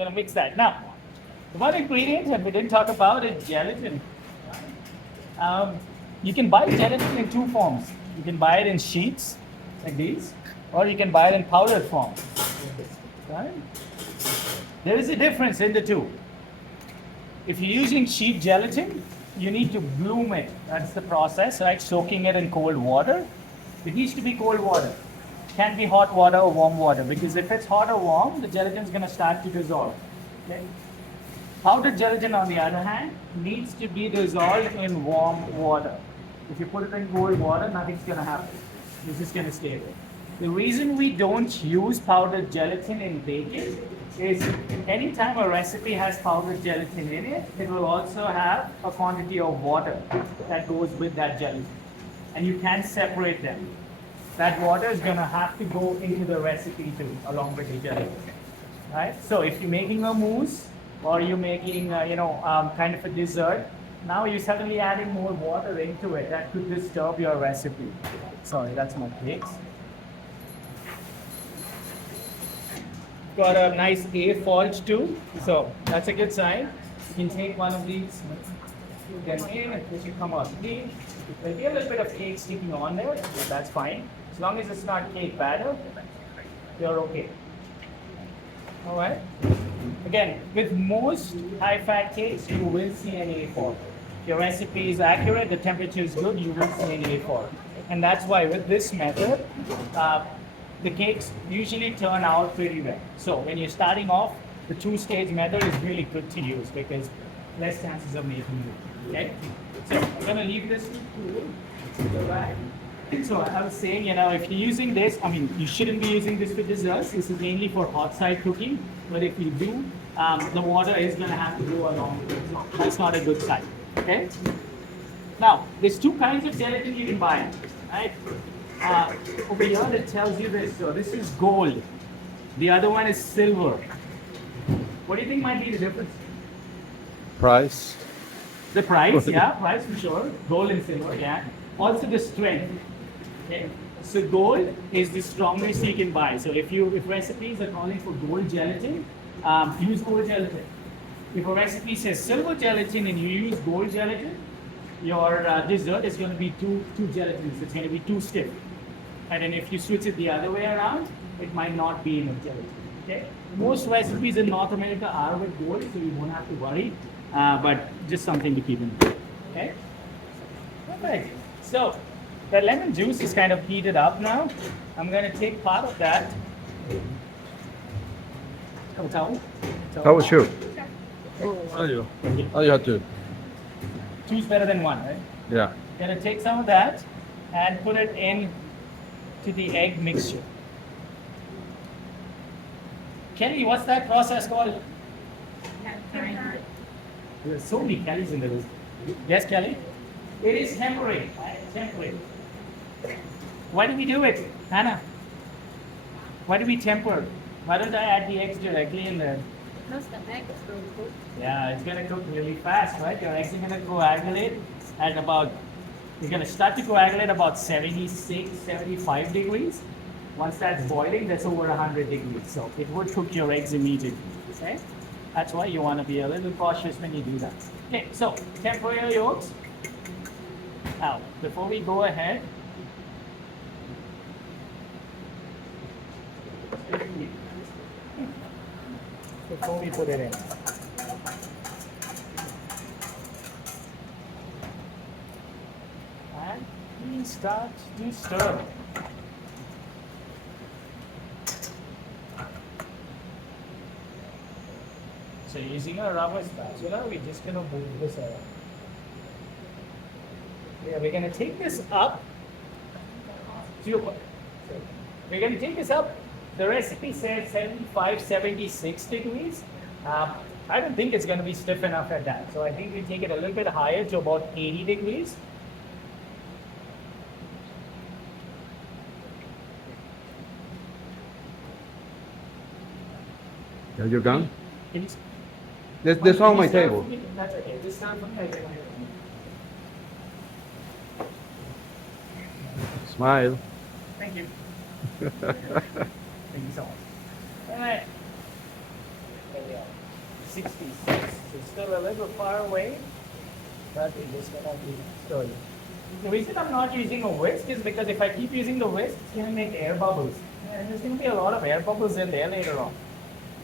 going to mix that. Now, the one ingredient that we didn't talk about is gelatin. Um, you can buy gelatin in two forms. You can buy it in sheets like these, or you can buy it in powdered form. Right? There is a difference in the two. If you're using sheet gelatin, you need to bloom it. That's the process, right? Soaking it in cold water. It needs to be cold water. Can't be hot water or warm water, because if it's hot or warm, the gelatin is going to start to dissolve. Okay? Powdered gelatin, on the other hand, needs to be dissolved in warm water. If you put it in cold water, nothing's going to happen. It's just going to stay there. The reason we don't use powdered gelatin in baking is anytime a recipe has powdered gelatin in it, it will also have a quantity of water that goes with that gelatin. And you can't separate them. That water is going to have to go into the recipe too, along with the gelatin. Right? So if you're making a mousse, or you're making, kind of a dessert, now you're suddenly adding more water into it. That could disturb your recipe. Sorry, that's my cakes. Got a nice A fault too, so that's a good sign. You can take one of these, get in, and it should come out clean. There'll be a little bit of cake sticking on there, but that's fine. As long as it's not cake batter, you're okay. All right. Again, with most high-fat cakes, you will see an A fault. If your recipe is accurate, the temperature is good, you will see an A fault. And that's why with this method, the cakes usually turn out pretty well. So when you're starting off, the two-stage method is really good to use because less chances of making it. Okay? So I'm gonna leave this to cool. Right. So I was saying, if you're using this, you shouldn't be using this for desserts. This is mainly for hot side cooking. But if you do, the water is gonna have to go along with it. So that's not a good sign. Okay? Now, there's two kinds of gelatin you can buy. Right? Over here it tells you this. So this is gold. The other one is silver. What do you think might be the difference? Price. The price, yeah, price for sure. Gold and silver, yeah. Also the strength. Okay. So gold is the strongest you can buy. So if recipes are calling for gold gelatin, use gold gelatin. If a recipe says silver gelatin and you use gold gelatin, your dessert is going to be too gelatinous. It's going to be too stiff. And then if you switch it the other way around, it might not be enough gelatin. Okay. Most recipes in North America are with gold, so you won't have to worry. But just something to keep in mind. Okay. Perfect. So the lemon juice is kind of heated up now. I'm going to take part of that. How was you? How you? How you have to? Two's better than one, right? Yeah. Going to take some of that and put it in to the egg mixture. Kelly, what's that process called? There's so many Kellys in this. Yes, Kelly? It is tempering. Tempering. Why do we do it, Hannah? Why do we temper? Why don't I add the eggs directly in there? Because the egg is going to cook. Yeah, it's gonna cook really fast, right? Your eggs are gonna coagulate at about, you're gonna start to coagulate about 76, 75 degrees. Once that's boiling, that's over 100 degrees. So it would cook your eggs immediately, okay? That's why you wanna be a little cautious when you do that. Okay, so temper your yolks. Now, before we go ahead, before we put it in. And we start to stir. So using a rubber spatula, we're just gonna move this around. Yeah, we're gonna take this up to your, we're gonna take this up. The recipe says 75, 76 degrees. I don't think it's gonna be stiff enough at that. So I think we take it a little bit higher to about 80 degrees. Are you done? Can you- There's on my table. That's okay. Just stand for me. Smile. Thank you. Thank you so much. All right. There we are. 66. It's still a little far away, but it is gonna be slowly. The reason I'm not using a whisk is because if I keep using the whisk, it's gonna make air bubbles. And there's gonna be a lot of air bubbles in there later on.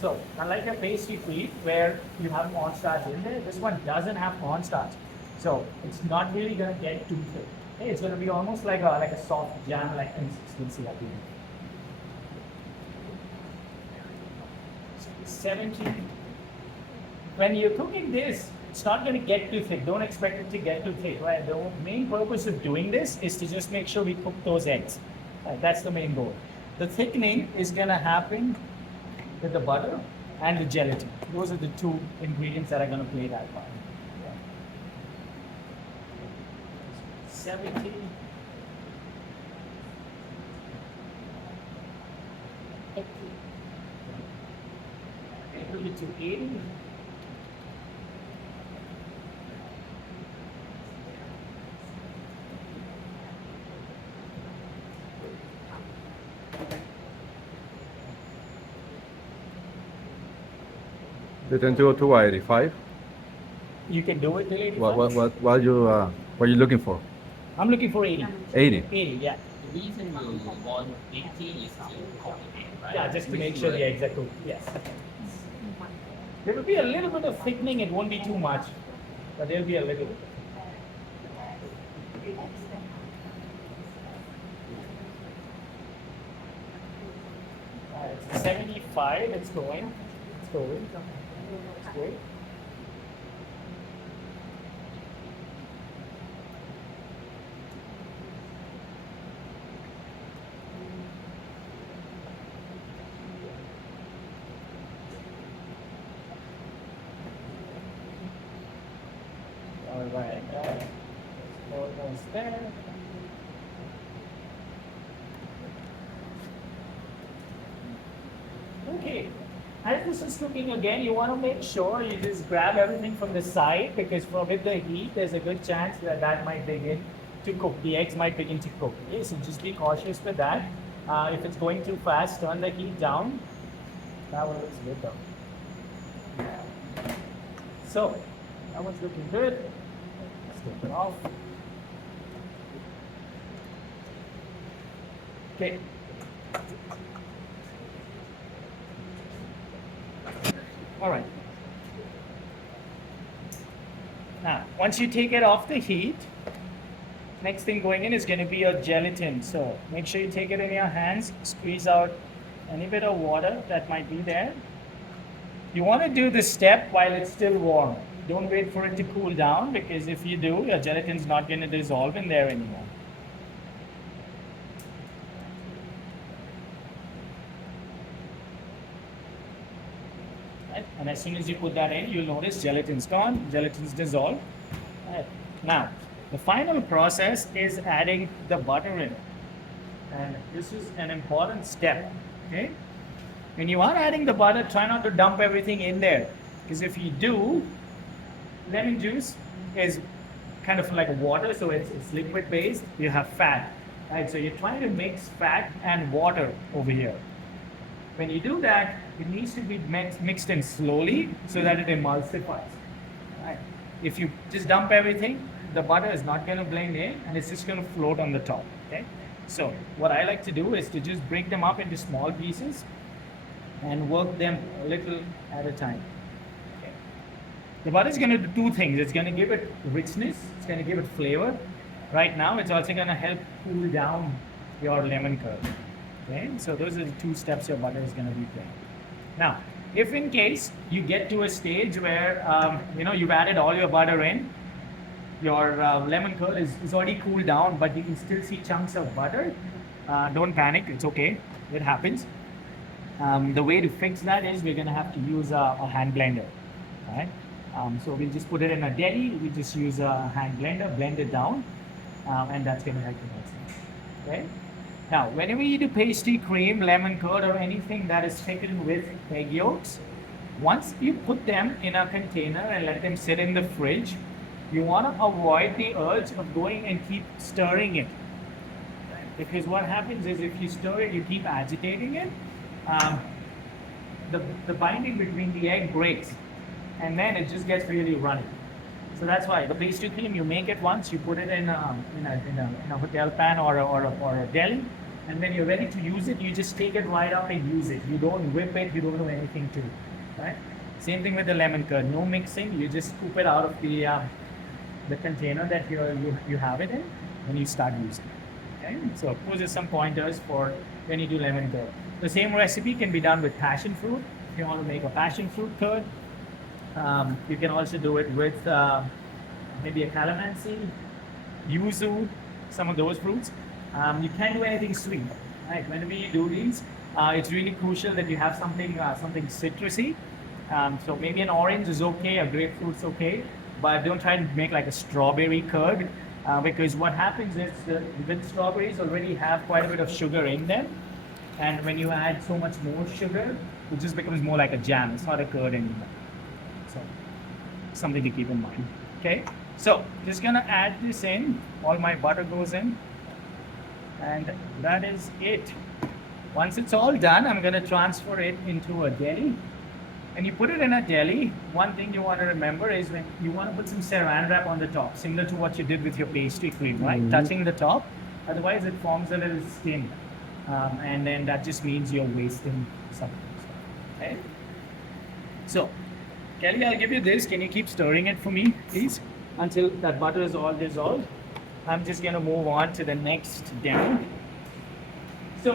So, unlike a pastry treat where you have cornstarch in there, this one doesn't have cornstarch. So, it's not really gonna get too thick. Okay, it's gonna be almost like a soft jam-like consistency at the end. 70. When you're cooking this, it's not going to get too thick. Don't expect it to get too thick, right? The main purpose of doing this is to just make sure we cook those eggs. Right, that's the main goal. The thickening is going to happen with the butter and the gelatin. Those are the two ingredients that are going to play that part. 70. 80. To 80. They tend to go to 85. You can do it till 85. What are you looking for? I'm looking for 80. 80. 80, yeah. The reason you want 80 is to complicate, right? Yeah, just to make sure the eggs are cooked. Yes. There will be a little bit of thickening. It won't be too much, but there'll be a little bit. It's 75. It's going. It's going. It's going. All right. Almost there. Okay. As this is cooking again, you want to make sure you just grab everything from the side because with the heat, there's a good chance that that might begin to cook. The eggs might begin to cook. Okay, so just be cautious with that. If it's going too fast, turn the heat down. That one looks good though. So, that one's looking good. Let's take it off. Okay. All right. Now, once you take it off the heat, next thing going in is going to be your gelatin. So make sure you take it in your hands, squeeze out any bit of water that might be there. You want to do this step while it's still warm. Don't wait for it to cool down because if you do, your gelatin's not going to dissolve in there anymore. Right? And as soon as you put that in, you'll notice gelatin's gone, gelatin's dissolved. Right. Now, the final process is adding the butter in. And this is an important step. Okay? When you are adding the butter, try not to dump everything in there. Because if you do, lemon juice is kind of like water, so it's liquid based. You have fat. Right? So you're trying to mix fat and water over here. When you do that, it needs to be mixed in slowly so that it emulsifies. Right? If you just dump everything, the butter is not going to blend in and it's just going to float on the top. Okay? So what I like to do is to just break them up into small pieces and work them a little at a time. Okay. The butter is going to do two things. It's going to give it richness. It's going to give it flavor. Right now, it's also going to help cool down your lemon curd. Okay, so those are the two steps your butter is going to be playing. Now, if in case you get to a stage where you've added all your butter in, your lemon curd is already cooled down, but you can still see chunks of butter. Don't panic, it's okay, it happens. The way to fix that is we're going to have to use a hand blender. Right? So we'll just put it in a deli, we just use a hand blender, blend it down, and that's going to help the next thing. Okay? Now, whenever you do pastry, cream, lemon curd, or anything that is thickened with egg yolks, once you put them in a container and let them sit in the fridge, you want to avoid the urge of going and keep stirring it. Because what happens is if you stir it, you keep agitating it, the binding between the egg breaks. and then it just gets really runny. So that's why the pastry cream, you make it once, you put it in a hotel pan or a deli, and when you're ready to use it, you just take it right out and use it. You don't whip it, you don't do anything to it, right? Same thing with the lemon curd, no mixing. You just scoop it out of the container that you have it in, and you start using it. Okay, so those are some pointers for when you do lemon curd. The same recipe can be done with passion fruit. If you want to make a passion fruit curd, you can also do it with maybe a calamansi, yuzu, some of those fruits. You can't do anything sweet, right? When we do these, it's really crucial that you have something citrusy. So maybe an orange is okay, a grapefruit's okay, but don't try and make like a strawberry curd because what happens is with strawberries already have quite a bit of sugar in them, and when you add so much more sugar, it just becomes more like a jam. It's not a curd anymore. So something to keep in mind. Okay, so just gonna add this in. All my butter goes in, and that is it. Once it's all done, I'm gonna transfer it into a deli. And you put it in a deli, one thing you want to remember is when you want to put some saran wrap on the top, similar to what you did with your pastry cream, right? Touching the top, otherwise it forms a little skin. And then that just means you're wasting something. Okay? So, Kelly, I'll give you this. Can you keep stirring it for me, please? Until that butter is all dissolved. I'm just going to move on to the next demo. So,